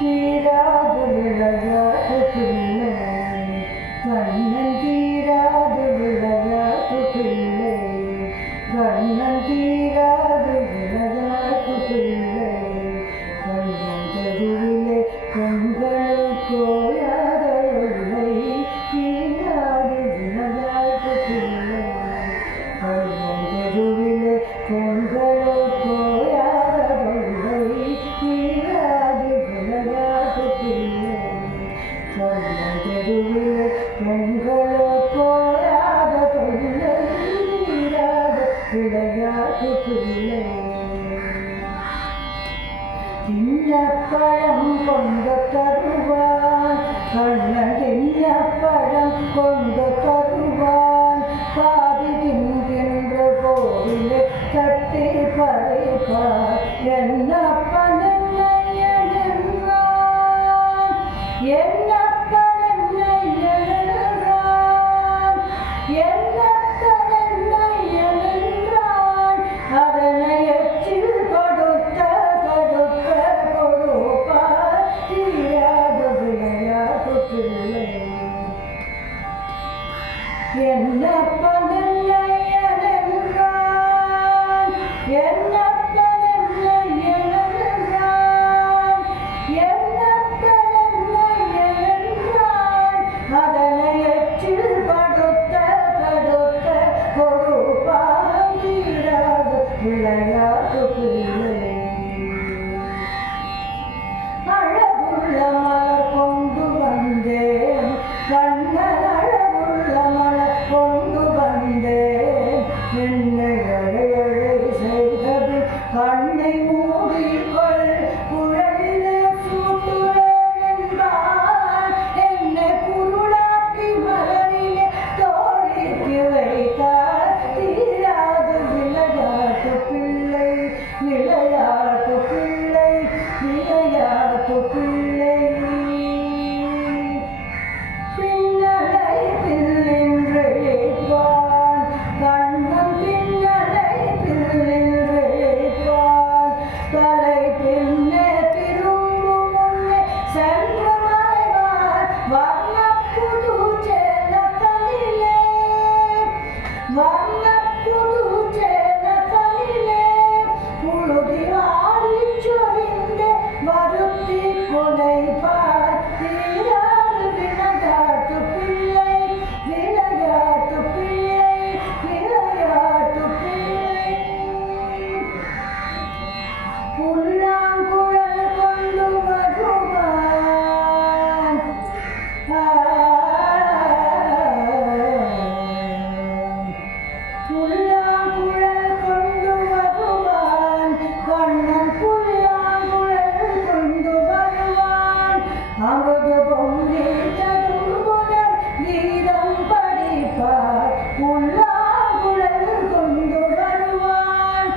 தீராது விளையாட்டு பிள்ளை கண்ணன் தீராது விளையாட்டு பிள்ளை கண்ணன் தீராது விளையாட்டு பிள்ளை கண்ணன் தெருவிலே பெண்களுக்கோ யாதவில்லை தீராது விளையாட்டு பிள்ளை கண்ணன் தெருவிலே பெண்களுக்கோ யாதவில்லை தீராது விளையாட்டு பிள்ளை கண்ணன் தெருவிலே பெண்களுக்கோ யாதவில்லை தீராது விளையாட்டு பிள்ளை தின்னப்பழம் கொண்டு தருவான் கண்ணன் தின்னப்பழம் கொண்டு தருவான் பாதி தின்கின்ற போதிலே தட்டி படைப்பார் என்னப்பன் என்னையன் என்றான் என்னப்பன் என்னையன் என்றான் என்னப்பன் என்னையன் என்றான் அதனை எச்சில் கொடுத்த கொடுப்பார் தீராத விளையாட்டு பிள்ளை என்னப்பன் என்னையன் என்றான் என்னப்பன் என்னையன் என்றான் என்னப்பன் என்னையன் என்றான் அதனை எச்சில் கொடுத்த கொடுப்பார் தீராத விளையாட்டு பிள்ளை அழகுள்ள மலர் கொண்டு வந்தேன் கண்ணன் அழகுள்ள மலர் கொண்டு வந்தேன் என்னை அழையழை செய்தது கண்ணை மூடிக்கொள் குழலிலே சூட்டுவேன் என்றான் என்னை குருளாக்கி மலரிலே தோழிக்கு வைத்தார் தீராது விளையாட்டு பிள்ளை விளையாட்டு பிள்ளை விளையாட்டு பிள்ளை பின்னலை பின்னென்றேப்பான் கண்ணன் பின்னலை பின்னென்றேப்பான் தலை பின்னே திரும்பும் முன்னே சென்று மறைவான் வண்ணப்புது சேலத்தனிலே வண்ணப்புது சேலத்தனிலே புழுதி ஆடிச் சொரிந்தே வருத்தி புனைப்பார் தீராது விளையாட்டு பிள்ளை விளையாட்டு பிள்ளை விளையாட்டு பிள்ளை புல்லாங்குழல் கொண்டு வருவான் புல்லாங்குழல் கொண்டு வருவான் கண்ணன் புல்லாங்குழல் கொண்டு வருவான் அமுது பொங்கி தருமுடன் கீதம் படிப்பார் புல்லாங்குழல் கொண்டு வருவான்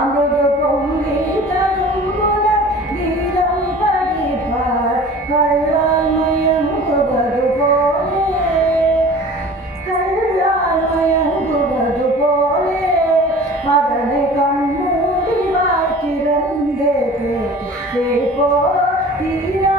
அமுது பொங்கி தருமுடன் கீதம் படிப்பார் கள்ளால் மயங்குவது போலே கள்ளால் மயங்குவது போலே அதனை கண்மூடி வாய் திறந்தே கேட்போ தீரா